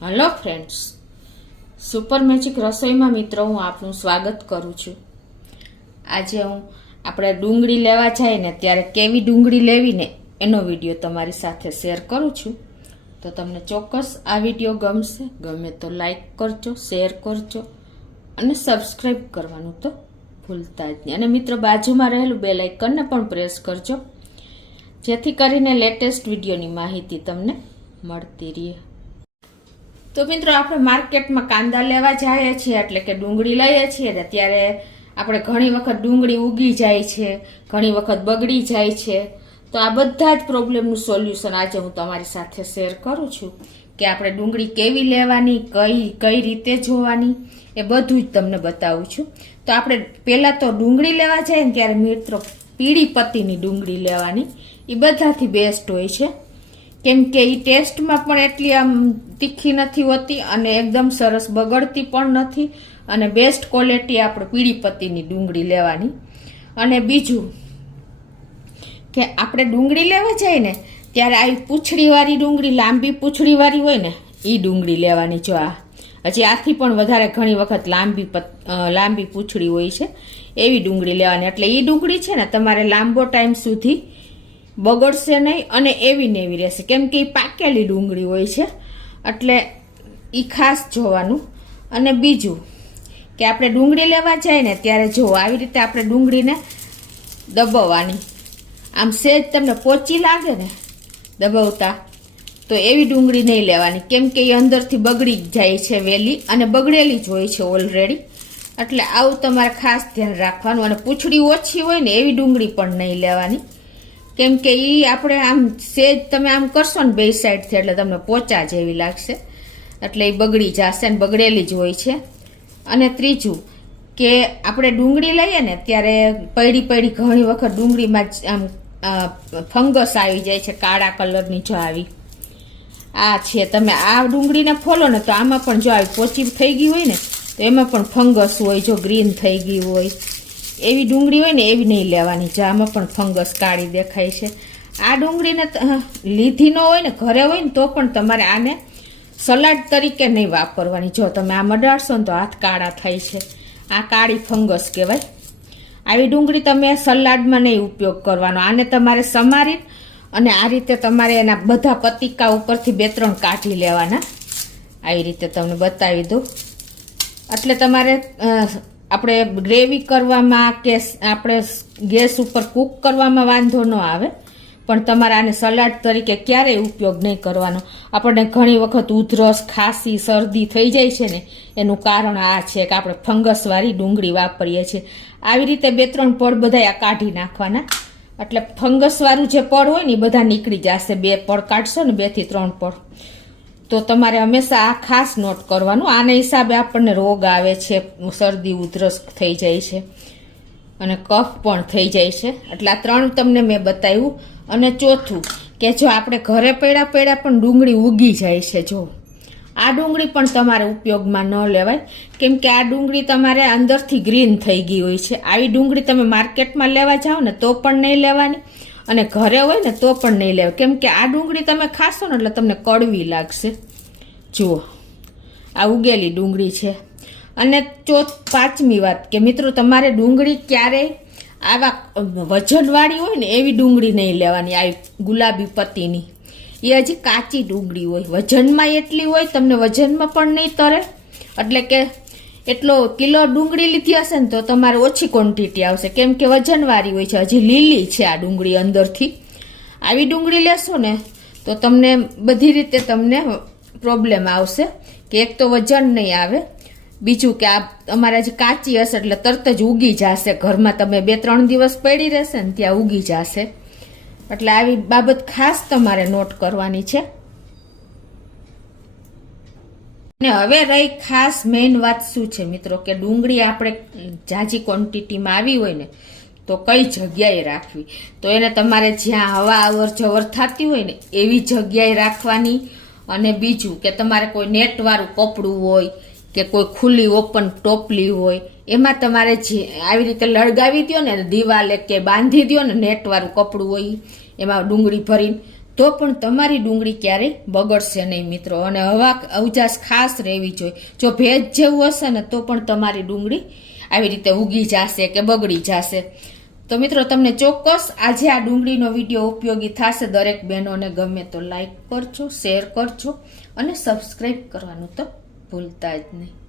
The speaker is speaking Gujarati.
હેલો ફ્રેન્ડ્સ, સુપર મેજિક રસોઈમાં મિત્રો હું આપનું સ્વાગત કરું છું। આજે આપણે ડુંગળી લેવા જાય ને ત્યારે કેવી ડુંગળી લેવી ને એનો વિડીયો તમારી સાથે શેર કરું છું। તો તમને ચોક્કસ આ વિડીયો ગમશે। ગમે તો લાઈક કરજો, શેર કરજો અને સબસ્ક્રાઈબ કરવાનું તો ભૂલતા જ નહીં। અને મિત્રો બાજુમાં રહેલું બેલ આઇકનને પણ પ્રેસ કરજો, જેથી કરીને લેટેસ્ટ વિડીયોની માહિતી તમને મળતી રહે। તો મિત્રો આપણે માર્કેટમાં કાંદા લેવા જઈએ છીએ એટલે કે ડુંગળી લઈએ છીએ ને ત્યારે આપણે ઘણી વખત ડુંગળી ઉગી જાય છે, ઘણી વખત બગડી જાય છે। તો આ બધા જ પ્રોબ્લેમનું સોલ્યુશન આજે હું તમારી સાથે શેર કરું છું કે આપણે ડુંગળી કેવી લેવાની, કઈ રીતે જોવાની, એ બધું જ તમને બતાવું છું। તો આપણે પહેલાં તો ડુંગળી લેવા જઈએ ને ત્યારે મિત્રો પીળી પત્તીની ડુંગળી લેવાની, એ બધાથી બેસ્ટ હોય છે, કેમ કે એ ટેસ્ટમાં પણ એટલી આમ તીખી નથી હોતી અને એકદમ સરસ બગડતી પણ નથી, અને બેસ્ટ ક્વોલિટી આપણે પીળી પત્તીની ડુંગળી લેવાની। અને બીજું કે આપણે ડુંગળી લેવા જઈએ ને ત્યારે આવી પૂંછડીવાળી ડુંગળી, લાંબી પૂંછડીવાળી હોય ને એ ડુંગળી લેવાની। જો આ હજી આથી પણ વધારે ઘણી વખત લાંબી પૂંછડી હોય છે એવી ડુંગળી લેવાની, એટલે એ ડુંગળી છે ને તમારે લાંબો ટાઈમ સુધી બગડશે નહીં અને એવી ને એવી રહેશે, કેમ કે એ પાકેલી ડુંગળી હોય છે એટલે એ ખાસ જોવાનું। અને બીજું કે આપણે ડુંગળી લેવા જાય ને ત્યારે જો આવી રીતે આપણે ડુંગળીને દબાવવાની, આમ સેજ તમને પોચી લાગે ને દબાવતા તો એવી ડુંગળી નહીં લેવાની, કેમ કે એ અંદરથી બગડી જાય છે વેલી અને બગડેલી જ હોય છે ઓલરેડી, એટલે આવું તમારે ખાસ ધ્યાન રાખવાનું। અને પૂંછડી ઓછી હોય ને એવી ડુંગળી પણ નહીં લેવાની, કેમ કે એ આપણે આમ સેજ તમે આમ કરશો ને બે સાઈડથી એટલે તમને પોચા જેવી લાગશે, એટલે એ બગડી જશે ને બગડેલી જ હોય છે। અને ત્રીજું કે આપણે ડુંગળી લઈએ ને ત્યારે પડી ઘણી વખત ડુંગળીમાં આમ ફંગસ આવી જાય છે કાળા કલરની, જો આવી આ છે, તમે આ ડુંગળીને ફોલો ને તો આમાં પણ જો આવી પોચી થઈ ગઈ હોય ને તો એમાં પણ ફંગસ હોય, જો ગ્રીન થઈ ગઈ હોય એવી ડુંગળી હોય ને એવી નહીં લેવાની, જો આમાં પણ ફંગસ કાળી દેખાય છે। આ ડુંગળીને લીધી ન હોય ને ઘરે હોય ને તો પણ તમારે આને સલાડ તરીકે નહીં વાપરવાની। જો તમે આ મડાડશો ને તો હાથ કાળા થાય છે, આ કાળી ફંગસ કહેવાય। આવી ડુંગળી તમે સલાડમાં નહીં ઉપયોગ કરવાનો, આને તમારે સમારી અને આ રીતે તમારે એના બધા પતિકા ઉપરથી 2-3 કાઢી લેવાના, આવી રીતે તમને બતાવી દઉં। એટલે તમારે આપણે ગ્રેવી કરવામાં કે આપણે ગેસ ઉપર કૂક કરવામાં વાંધો ન આવે, પણ તમારે આને સલાડ તરીકે ક્યારેય ઉપયોગ નહીં કરવાનો। આપણને ઘણી વખત ઉધરસ, ખાંસી, શરદી થઈ જાય છે ને એનું કારણ આ છે કે આપણે ફંગસવાળી ડુંગળી વાપરીએ છીએ। આવી રીતે 2-3 પડ બધા આ કાઢી નાખવાના, એટલે ફંગસવાળું જે પડ હોય ને એ બધા નીકળી જશે। 2 પડ કાઢશો ને 2 થી 3 પડ, તો તમારે હંમેશા આ ખાસ નોટ કરવાનું। આના હિસાબે આપણને રોગ આવે છે, શરદી ઉધરસ થઈ જાય છે અને કફ પણ થઈ જાય છે, એટલે આ 3 તમને મેં બતાવ્યું। અને ચોથું કે જો આપણે ઘરે પડ્યા પણ ડુંગળી ઉગી જાય છે, જો આ ડુંગળી પણ તમારે ઉપયોગમાં ન લેવાય, કેમ કે આ ડુંગળી તમારે અંદરથી ગ્રીન થઈ ગઈ હોય છે। આવી ડુંગળી તમે માર્કેટમાં લેવા જાઓ ને તો પણ નહીં લેવાની અને ઘરે હોય ને તો પણ નહીં લેવા, કેમ કે આ ડુંગળી તમે ખાશો ને એટલે તમને કડવી લાગશે। જુઓ આ ઉગેલી ડુંગળી છે। અને પાંચમી વાત કે મિત્રો તમારે ડુંગળી ક્યારેય આવા વજનવાળી હોય ને એવી ડુંગળી નહીં લેવાની, આવી ગુલાબી પત્તીની, એ હજી કાચી ડુંગળી હોય, વજનમાં એટલી હોય તમને વજનમાં પણ નહીં તરે, એટલે કે એટલો કિલો ડુંગળી લીધી હશે ને તો તમારે ઓછી ક્વોન્ટિટી આવશે, કેમ કે વજનવાળી હોય છે, હજી લીલી છે આ ડુંગળી અંદરથી। આવી ડુંગળી લેશો ને તો તમને બધી રીતે તમને પ્રોબ્લેમ આવશે, કે એક તો વજન નહીં આવે, બીજું કે આ અમારે હજી કાચી હશે એટલે તરત જ ઉગી જશે, ઘરમાં તમે 2-3 દિવસ પડી રહેશે ને ત્યાં ઉગી જશે, એટલે આવી બાબત ખાસ તમારે નોટ કરવાની છે। અને હવે રહી ખાસ મેઇન વાત શું છે મિત્રો, કે ડુંગળી આપણે ઝાઝી ક્વોન્ટિટીમાં આવી હોય ને તો કઈ જગ્યાએ રાખવી, તો એને તમારે જ્યાં હવા અવર જવર થતી હોય ને એવી જગ્યાએ રાખવાની। અને બીજું કે તમારે કોઈ નેટવાળું કપડું હોય કે કોઈ ખુલ્લી ઓપન ટોપલી હોય એમાં તમારે જે આવી રીતે લળગાવી દો ને દિવાલે કે બાંધી દો ને નેટવાળું કપડું હોય એમાં ડુંગળી ભરીને, તો પણ તમારી ડુંગળી ક્યારેય બગડશે નહીં મિત્રો. અને હવા અવજાસ ખાસ રહેવી જોઈએ. જો ભેજ જેવું હશે ને તો પણ તમારી ડુંગળી આવી રીતે ઉગી જશે કે બગડી જશે. તો મિત્રો તમને ચોક્કસ આજે આ ડુંગળીનો વિડીયો ઉપયોગી થશે. દરેક બહેનોને ગમે તો લાઈક કરજો, શેર કરજો અને સબસ્ક્રાઈબ કરવાનું તો ભૂલતા જ નહીં.